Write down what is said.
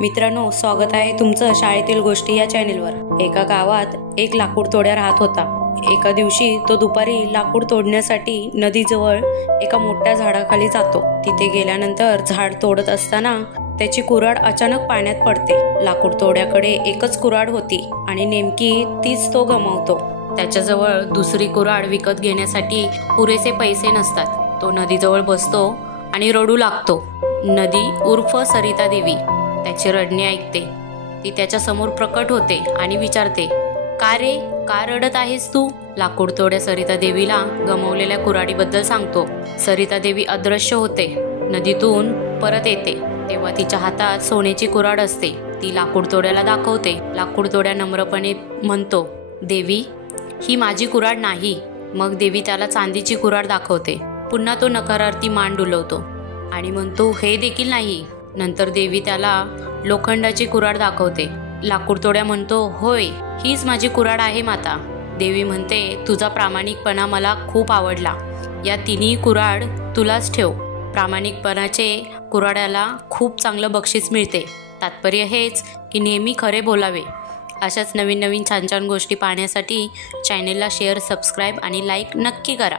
मित्रांनो, स्वागत आहे तुमचं शाळेतील गोष्टी या चॅनेलवर। एका गावात एक लाकूड तोड्या राहत होता। एका दिवशी तो दुपारी लाकूड तोडण्यासाठी नदीजवळ एका मोठ्या झाडाखाली जातो। तिथे गेल्यानंतर झाड तोडत असताना त्याची कुऱ्हाड अचानक पाण्यात पडते। लाकूड तोड्याकडे एकच कुऱ्हाड होती आणि नेमकी तीच तो गमावतो। त्याच्याजवळ दुसरी कुऱ्हाड विकत घेण्यासाठी पुरेसे पैसे नसतात। तो नदीजवळ बसतो आणि रडू लागतो। नदी उर्फ सरिता देवी त्याचे रडणे ऐकते। ती त्याच्या समोर प्रकट होते आणि विचारते, का रे, का रडत आहेस तू? लाकूड तोड्या सरिता देवीला गमावलेल्या कुऱ्हाडीबद्दल सांगतो। सरिता देवी अदृश्य होते, नदीतून परत येते तेव्हा तिच्या हातात सोन्याची कुऱ्हाड असते। ती लाकूड तोड्याला दाखवते। लाकूड तोड्या नम्रपणे म्हणतो, देवी, ही माझी कुऱ्हाड नाही। मग देवी त्याला चांदीची कुऱ्हाड दाखवते। पुन्हा तो नकारार्थी मान डुलवतो आणि म्हणतो, हे देखील नाही। नंतर देवी त्याला लोखंडाची कुऱ्हाड दाखवते। लाकूड तोड्या म्हणतो, होय, हीच माझी कुऱ्हाड आहे माता। देवी म्हणते, तुझा प्रामाणिकपणा मला खूप आवडला। या तिन्ही कुऱ्हाड तुलाच ठेव। प्रामाणिकपणाचे कुऱ्हाड्याला खूप चांगलं बक्षीस मिळते। तात्पर्य हेच की नेहमी खरे बोलावे। अशाच नवीन छान गोष्टी पाहण्यासाठी चॅनेलला शेअर, सबस्क्राईब आणि लाईक नक्की करा।